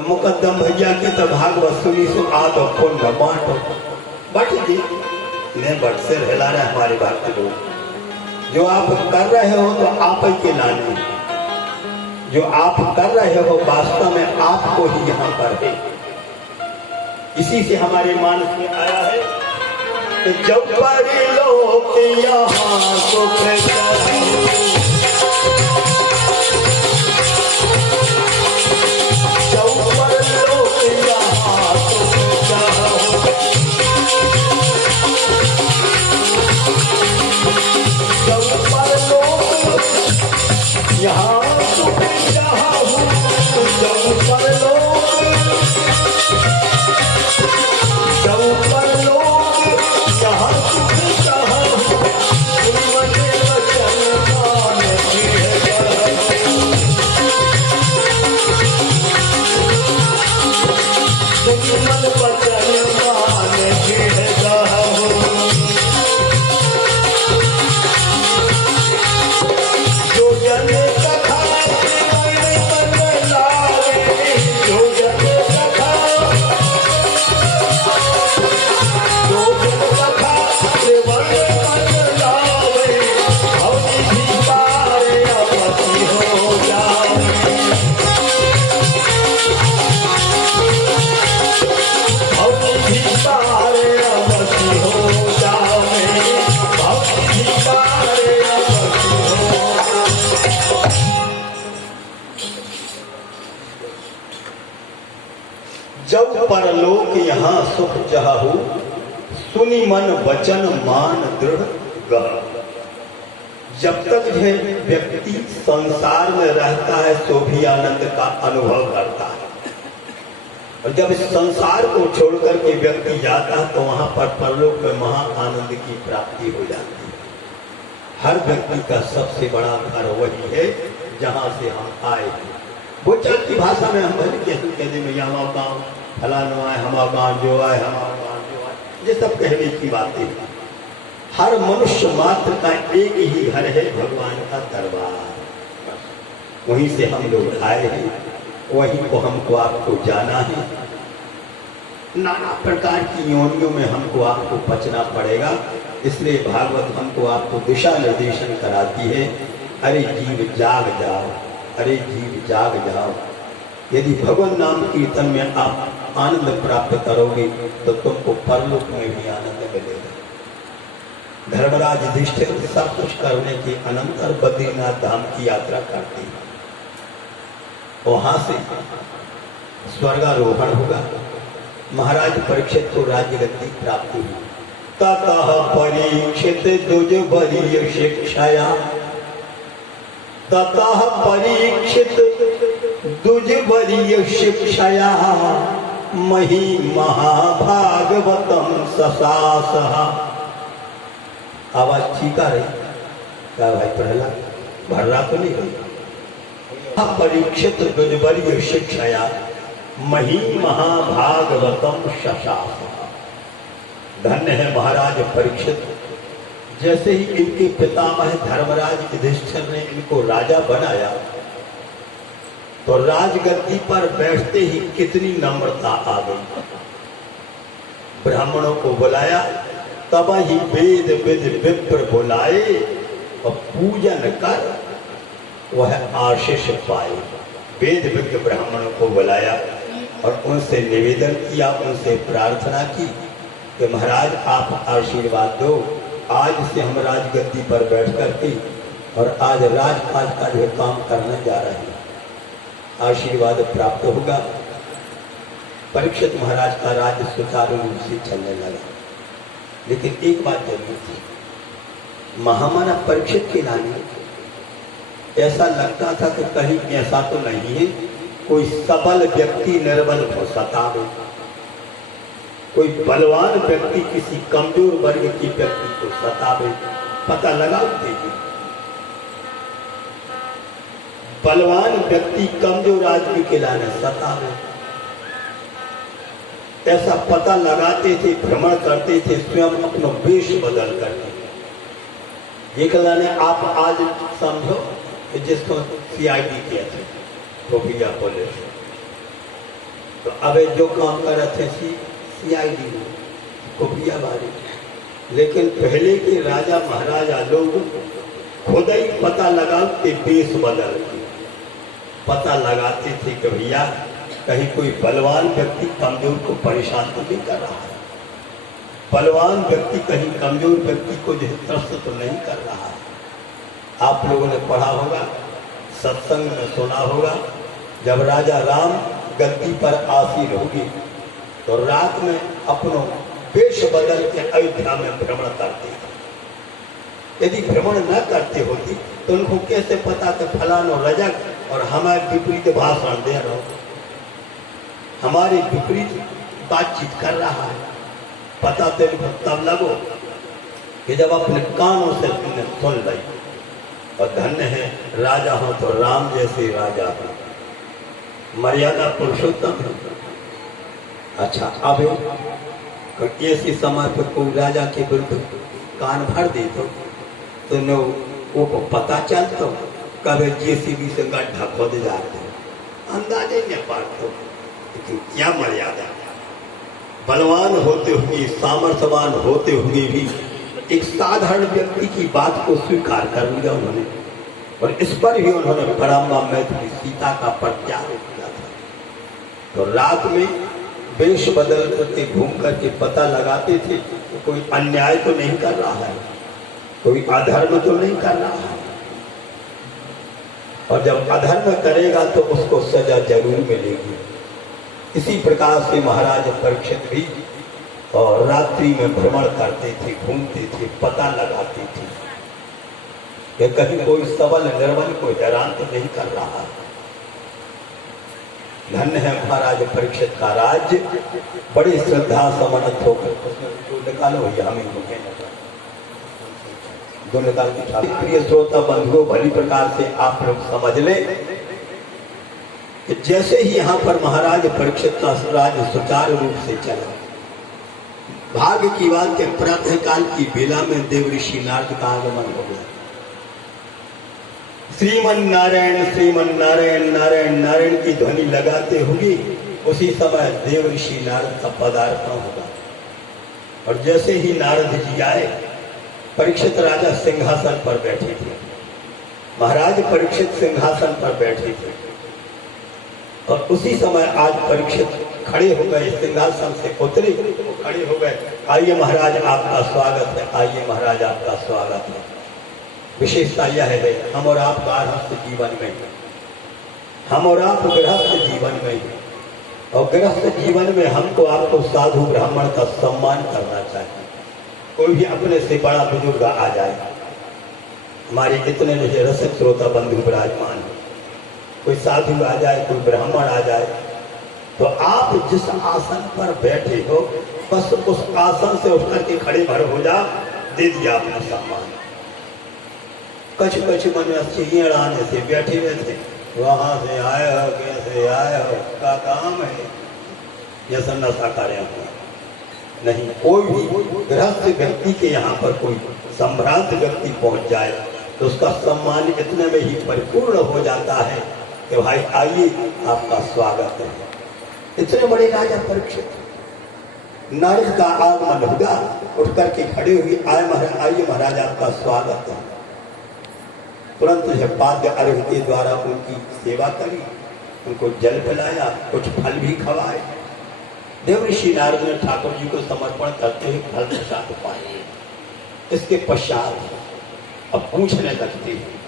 मुकदम भैया की तो भागवत सुनी सो आद पुण्य बांटो बट जी ने बट से हिला रहे हमारे भक्त लोग। जो आप कर रहे हो तो आप ही के लाने, जो आप कर रहे हो वास्तव में आपको ही यहाँ पर है। इसी से हमारे मानस में आया है कि जब बड़े लोग यहाँ सुख यहाँ सुख चाहूं जब पर लोग यहाँ सुख चाहूं मन वचन मान मन वचन मान जब परलोक यहाँ सुख चाहू सुनी मन वचन मान दृढ़ गह। जब तक जो व्यक्ति संसार में रहता है तो भी आनंद का अनुभव करता है, और जब इस संसार को छोड़कर के व्यक्ति जाता है तो वहां पर परलोक में महा आनंद की प्राप्ति हो जाती है। हर व्यक्ति का सबसे बड़ा घर वही है जहां से हम आए हैं। बोलचाल की भाषा में हम कहते में यहाँ गाँव फलाना है, हमारा गाँव जो है, हमारा गाँव जो है, ये सब कहने की बातें। हर मनुष्य मात्र का एक ही घर है, भगवान का दरबार। वहीं से हम लोग आए हैं, वहीं को हमको आपको जाना है। नाना प्रकार की योनियों में हमको आपको बचना पड़ेगा, इसलिए भागवत हमको आपको दिशा निर्देशन कराती है। अरे जीव जाग जाओ, अरे जीव जाग जाओ। यदि भगवान नाम कीर्तन में आप आनंद प्राप्त करोगे तो तुमको परलोक में भी आनंद मिलेगा। धर्मराज युधिष्ठिर सब कुछ करने के अनंतर बद्रीनाथ धाम की यात्रा करते हैं। वहां से स्वर्गारोहण होगा। महाराज परीक्षित को राज्य गद्दी प्राप्त हुई। ततः परीक्षित दुज बरीय शिक्षाया, ततः परीक्षित दुजबरीय शिक्षया मही महाभागवतम ससास। आवाज चीका रही क्या भाई प्रहलाद भर रहा तो नहीं गई। परीक्षित दुजबरीय शिक्षया मही महाभागवतम ससास। धन्य है महाराज परीक्षित। जैसे ही इनके पितामह धर्मराज युधिष्ठिर ने इनको राजा बनाया तो राजगद्दी पर बैठते ही कितनी नम्रता आ गई। ब्राह्मणों को बुलाया, तब ही वेद विद विप्र बुलाए और पूजन कर वह आशीष पाए। वेद विद ब्राह्मणों को बुलाया और उनसे निवेदन किया, उनसे प्रार्थना की कि महाराज आप आशीर्वाद दो। आज से हम राजगद्दी पर बैठ करके और आज राजकाज का जो काम करने जा रहे हैं, आशीर्वाद प्राप्त होगा। परीक्षित महाराज का राज्य सुचारू रूप से चलने लगा। लेकिन एक बात जरूर थी, महामना परीक्षित के लाने ऐसा लगता था कि कहीं ऐसा तो नहीं है कोई सबल व्यक्ति निर्बल को सतावे, कोई बलवान व्यक्ति किसी कमजोर वर्ग की व्यक्ति को सतावे। पता लगा देखिए, बलवान व्यक्ति कमजोर आदमी के लाने सतावे। ऐसा पता लगाते थे, भ्रमण करते थे, स्वयं अपना वेश बदल करते। एक लाने आप आज समझो कि जिसको सीआईडी किया था, खुफिया पुलिस, तो अब जो काम कर रहे थे CID में खुफिया बारी, लेकिन पहले के राजा महाराजा लोग खुद ही पता लगा के बेस बदल के पता लगाते थे कि भैया कहीं कोई बलवान व्यक्ति कमजोर को परेशान तो नहीं कर रहा है, बलवान व्यक्ति कहीं कमजोर व्यक्ति को जो त्रस्त तो नहीं कर रहा है। आप लोगों ने पढ़ा होगा, सत्संग में सुना होगा, जब राजा राम गद्दी पर आसीन होगी तो रात में अपनों वेश बदल के अयोध्या में भ्रमण करते थे। यदि भ्रमण न करते होती तो उनको कैसे पता कि फलानो रजक और हमारे विपरीत भाषण दे रहा हो, हमारे विपरीत बातचीत कर रहा है। पता तो तब लगो कि जब अपने कानों से तुमने सुन ली। और धन्य है राजा हो तो राम जैसे राजा हो, मर्यादा पुरुषोत्तम है। अच्छा, अब ऐसे समय पर कोई राजा के विरुद्ध कान भर दे तो न वो पता चलता कभी JCB से गड्ढा खोद जाते, अंदाजे नहीं पाते। लेकिन क्या मर्यादा, बलवान होते हुए सामर्थ्यवान होते हुए भी एक साधारण व्यक्ति की बात को स्वीकार कर लिया उन्होंने, और इस पर भी उन्होंने परम्बा मैथिली सीता का प्रत्यार किया था। तो रात में वेश बदल करके घूम करके पता लगाते थे कि कोई अन्याय तो नहीं कर रहा है, कोई अधर्म तो नहीं कर रहा है, और जब अधर्म करेगा तो उसको सजा जरूर मिलेगी। इसी प्रकार से महाराज परीक्षित भी और रात्रि में भ्रमण करते थे, घूमते थे, पता लगाते थे कि कहीं कोई सबल निर्बल को हैरान तो नहीं कर रहा। धन्य है महाराज परीक्षित का राज्य, बड़ी श्रद्धा समन्वित होकर निकालो हमें दो निकाल के। प्रिय श्रोता बंधुओं, भली प्रकार से आप लोग समझ लें कि जैसे ही यहाँ पर महाराज परीक्षित का राज्य सुचारू रूप से चला, भाग्य की बात के प्रातः काल की बेला में देव ऋषि नारद का आगमन हो गया। श्रीमन नारायण श्रीमन नारायण नारायण नारायण की ध्वनि लगाते हुए उसी समय देव ऋषि नारद का पदार्पण होगा। और जैसे ही नारद जी आए, परीक्षित राजा सिंहासन पर बैठे थे, महाराज परीक्षित सिंहासन पर बैठे थे, और उसी समय आज परीक्षित खड़े हो गए, सिंहासन से उतरे, खड़े हो गए। आइए महाराज आपका स्वागत है, आइए महाराज आपका स्वागत है। विशेषता यह है, हम और आप गृहस्थ जीवन में, हम और आप गृहस्थ जीवन में, और गृहस्थ जीवन में हमको आपको साधु ब्राह्मण का सम्मान करना चाहिए। कोई भी अपने से बड़ा बुजुर्ग आ जाए, हमारे कितने जो रसिक श्रोता बंधु विराजमान है, कोई साधु आ जाए, कोई ब्राह्मण आ जाए, तो आप जिस आसन पर बैठे हो बस उस आसन से उठ करके खड़े भर हो जा, दे दिया अपना सम्मान। कछ कछ मन आने से बैठे हुए थे, वहां से आए हो, कैसे आए हो, क्या काम है, यह सब नशा कार्य नहीं। कोई भी गृहस्थ व्यक्ति के यहाँ पर कोई संभ्रांत व्यक्ति पहुंच जाए तो उसका सम्मान इतने में ही परिपूर्ण हो जाता है कि भाई आइए आपका स्वागत है। इतने बड़े राजा परीक्षित, नारद का आगमन होगा, उठ करके खड़े हुए आइए महाराज आपका स्वागत है। तुरंत जब पाद्य अर्घ के द्वारा उनकी सेवा करी, उनको जल पिलाया, कुछ फल भी खवाए। देव ऋषि नारद ने ठाकुर जी को समर्पण करते हुए फल प्रसाद पाए। इसके पश्चात अब पूछने लगते हैं